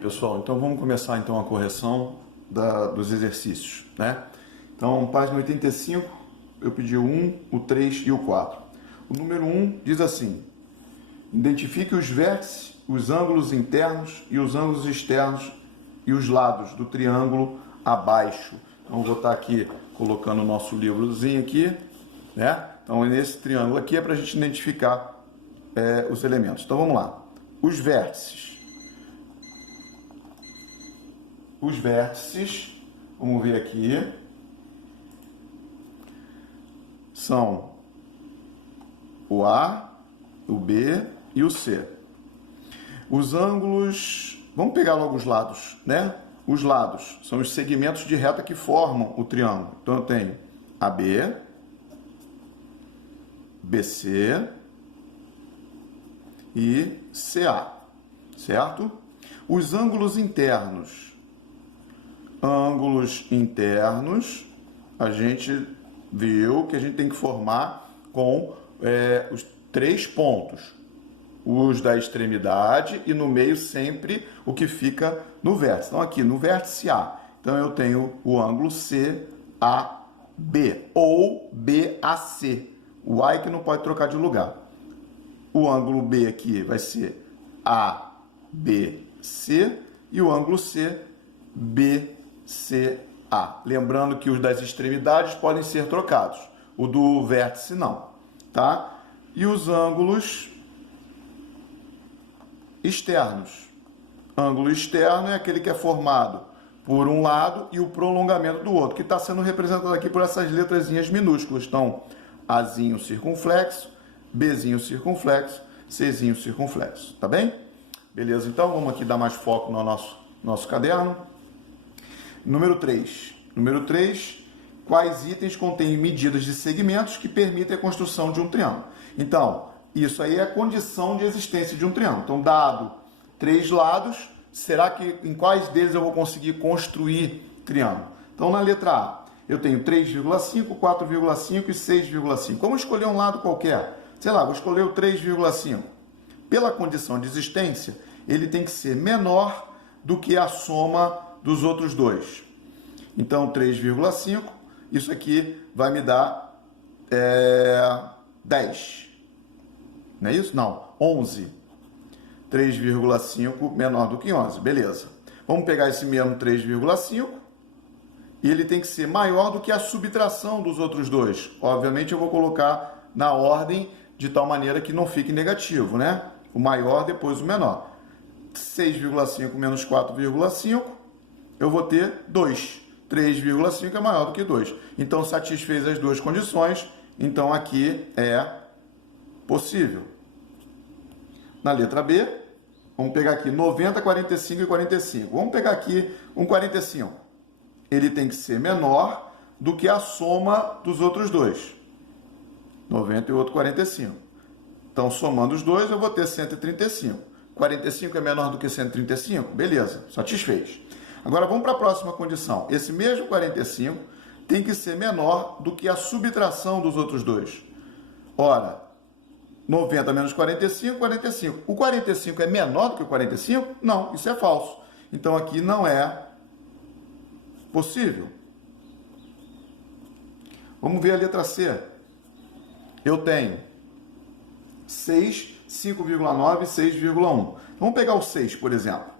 pessoal. Então vamos começar então a correção dos exercícios, né? Então, página 85, eu pedi o 1, o 3 e o 4. O número 1 diz assim: identifique os vértices, os ângulos internos e os ângulos externos e os lados do triângulo abaixo. Então, vou estar aqui colocando o nosso livrozinho aqui, né? Então, nesse triângulo aqui é para a gente identificar os elementos. Então, vamos lá. Os vértices. Os vértices, vamos ver aqui, são o A, o B e o C. Os ângulos, vamos pegar logo os lados, né? Os lados são os segmentos de reta que formam o triângulo. Então eu tenho AB, BC e CA, certo? Os ângulos internos. Ângulos internos, a gente viu que a gente tem que formar com os 3 pontos. Os da extremidade e no meio sempre o que fica no vértice. Então aqui no vértice A, então eu tenho o ângulo CAB ou BAC. O A é que não pode trocar de lugar. O ângulo B aqui vai ser ABC e o ângulo C, BCA. Lembrando que os das extremidades podem ser trocados. O do vértice não, tá? E os ângulos externos. Ângulo externo é aquele que é formado por um lado e o prolongamento do outro, que está sendo representado aqui por essas letrazinhas minúsculas. Então, Azinho circunflexo, Bzinho circunflexo, Czinho circunflexo. Tá bem? Beleza, então vamos aqui dar mais foco no nosso caderno. Número 3. Número 3, quais itens contêm medidas de segmentos que permitem a construção de um triângulo? Então, isso aí é a condição de existência de um triângulo. Então, dado 3 lados, será que em quais deles eu vou conseguir construir triângulo? Então, na letra A, eu tenho 3,5, 4,5 e 6,5. Vamos escolher um lado qualquer. Sei lá, vou escolher o 3,5. Pela condição de existência, ele tem que ser menor do que a soma dos outros dois. Então, 3,5, isso aqui vai me dar 10. Não é isso? Não, 11. 3,5 menor do que 11, beleza. Vamos pegar esse mesmo 3,5 e ele tem que ser maior do que a subtração dos outros dois. Obviamente eu vou colocar na ordem de tal maneira que não fique negativo, né? O maior, depois o menor. 6,5 menos 4,5, eu vou ter 2. 3,5 é maior do que 2. Então, satisfez as duas condições. Então, aqui é possível. Na letra B, vamos pegar aqui 90, 45 e 45. Vamos pegar aqui um 45. Ele tem que ser menor do que a soma dos outros dois. 90 e o outro 45. Então, somando os dois, eu vou ter 135. 45 é menor do que 135? Beleza, satisfez. Agora, vamos para a próxima condição. Esse mesmo 45 tem que ser menor do que a subtração dos outros dois. Ora, 90 menos 45, 45. O 45 é menor do que o 45? Não, isso é falso. Então, aqui não é possível. Vamos ver a letra C. Eu tenho 6, 5,9 e 6,1. Vamos pegar o 6, por exemplo.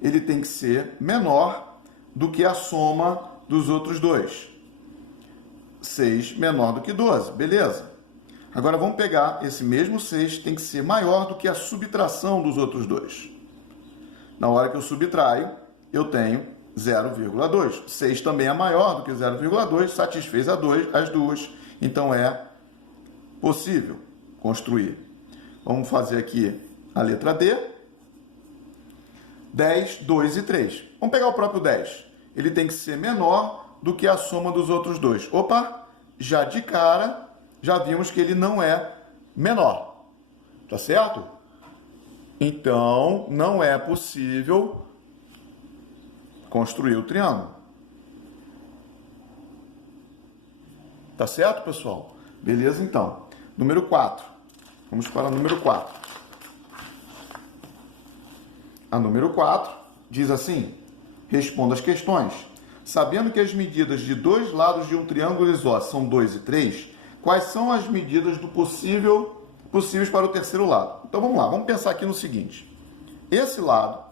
Ele tem que ser menor do que a soma dos outros dois. 6 menor do que 12, beleza. Agora vamos pegar esse mesmo 6, tem que ser maior do que a subtração dos outros dois. Na hora que eu subtraio, eu tenho 0,2. 6 também é maior do que 0,2, satisfez as duas. Então é possível construir. Vamos fazer aqui a letra D. 10, 2 e 3. Vamos pegar o próprio 10. Ele tem que ser menor do que a soma dos outros dois. Opa, já de cara, já vimos que ele não é menor. Tá certo? Então, não é possível construir o triângulo. Tá certo, pessoal? Beleza, então. Número 4. Vamos para o número 4. A número 4 diz assim: responda as questões. Sabendo que as medidas de dois lados de um triângulo isósceles são 2 e 3, quais são as medidas do possíveis para o terceiro lado? Então vamos lá, vamos pensar aqui no seguinte. Esse lado,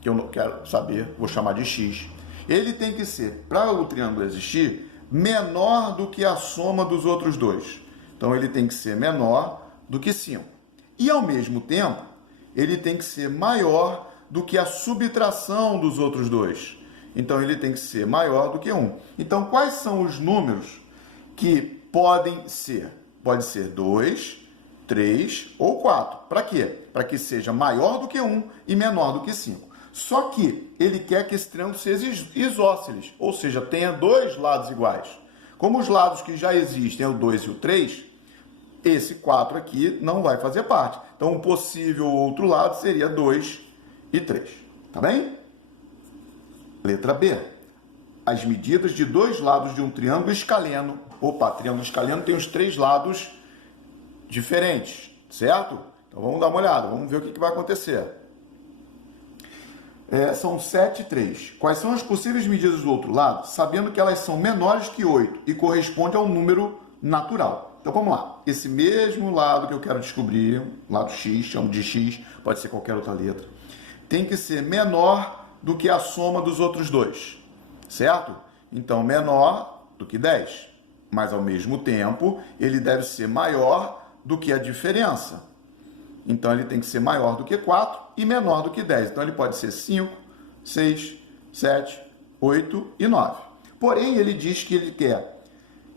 que eu não quero saber, vou chamar de x, ele tem que ser, para o triângulo existir, menor do que a soma dos outros dois. Então ele tem que ser menor do que 5. E ao mesmo tempo, ele tem que ser maior do que a subtração dos outros dois. Então ele tem que ser maior do que 1. Então quais são os números que podem ser? Pode ser 2, 3 ou 4. Para quê? Para que seja maior do que 1 e menor do que 5. Só que ele quer que esse triângulo seja isósceles, ou seja, tenha dois lados iguais. Como os lados que já existem é o 2 e o 3, esse 4 aqui não vai fazer parte. Então, o possível outro lado seria 2 e 3. Tá bem? Letra B. As medidas de dois lados de um triângulo escaleno. Opa, triângulo escaleno tem os três lados diferentes, certo? Então, vamos dar uma olhada, vamos ver o que vai acontecer. São 7 e 3. Quais são as possíveis medidas do outro lado, sabendo que elas são menores que 8 e correspondem ao número natural? Então vamos lá. Esse mesmo lado que eu quero descobrir, lado x, chamo de x, pode ser qualquer outra letra, tem que ser menor do que a soma dos outros dois, certo? Então menor do que 10, mas ao mesmo tempo ele deve ser maior do que a diferença. Então, ele tem que ser maior do que 4 e menor do que 10. Então, ele pode ser 5, 6, 7, 8 e 9. Porém, ele diz que ele quer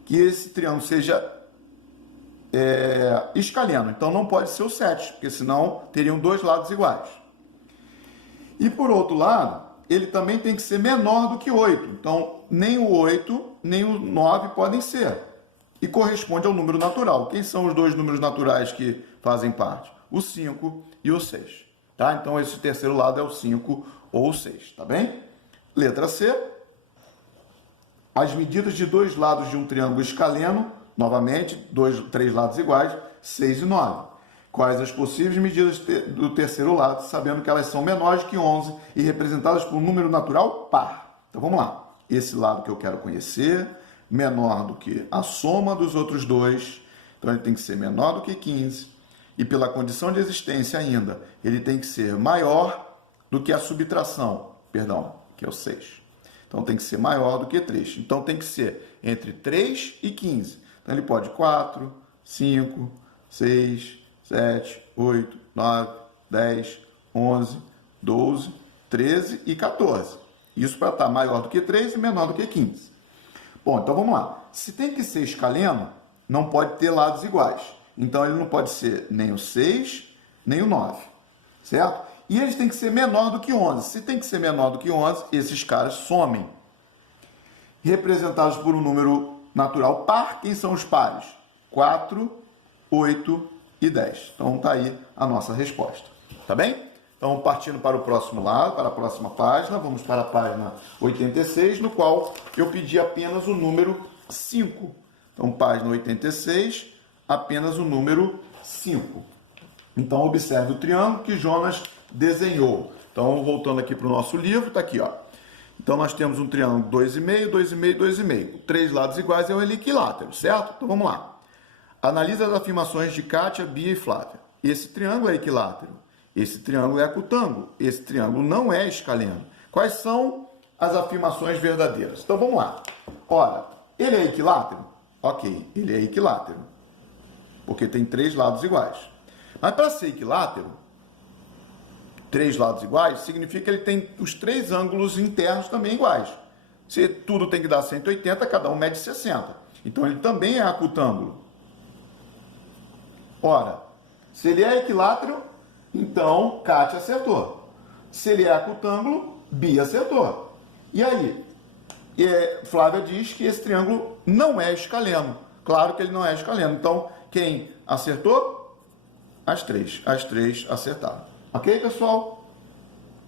que esse triângulo seja escaleno. Então, não pode ser o 7, porque senão teriam dois lados iguais. E, por outro lado, ele também tem que ser menor do que 8. Então, nem o 8, nem o 9 podem ser. E corresponde ao número natural. Quem são os dois números naturais que fazem parte? O 5 e o 6, tá? Então, esse terceiro lado é o 5 ou o 6, tá bem? Letra C. As medidas de dois lados de um triângulo escaleno, novamente, três lados iguais, 6 e 9. Quais as possíveis medidas do terceiro lado, sabendo que elas são menores que 11 e representadas por um número natural par? Então, vamos lá. Esse lado que eu quero conhecer, menor do que a soma dos outros dois, então ele tem que ser menor do que 15. E pela condição de existência ainda, ele tem que ser maior do que a subtração, que é o 6. Então, tem que ser maior do que 3. Então, tem que ser entre 3 e 15. Então, ele pode 4, 5, 6, 7, 8, 9, 10, 11, 12, 13 e 14. Isso para estar maior do que 3 e menor do que 15. Bom, então vamos lá. Se tem que ser escaleno, não pode ter lados iguais. Então, ele não pode ser nem o 6, nem o 9, certo? E eles têm que ser menor do que 11. Se tem que ser menor do que 11, esses caras somem. Representados por um número natural par, quem são os pares? 4, 8 e 10. Então, está aí a nossa resposta. Tá bem? Então, partindo para o próximo lado, para a próxima página, vamos para a página 86, no qual eu pedi apenas o número 5. Então, página 86, apenas o número 5. Então, observe o triângulo que Jonas desenhou. Então, voltando aqui para o nosso livro, está aqui, ó. Então, nós temos um triângulo 2,5, 2,5, 2,5. Três lados iguais é um equilátero, certo? Então, vamos lá. Analise as afirmações de Kátia, Bia e Flávia. Esse triângulo é equilátero. Esse triângulo é acutângulo. Esse triângulo não é escaleno. Quais são as afirmações verdadeiras? Então, vamos lá. Ora, ele é equilátero? Ok, ele é equilátero. Porque tem três lados iguais. Mas para ser equilátero, três lados iguais, significa que ele tem os três ângulos internos também iguais. Se tudo tem que dar 180, cada um mede 60. Então, ele também é acutângulo. Ora, se ele é equilátero, então Kátia acertou. Se ele é acutângulo, Bia acertou. E aí? Flávia diz que esse triângulo não é escaleno. Claro que ele não é escaleno. Então, quem acertou? As três acertaram. Ok, pessoal?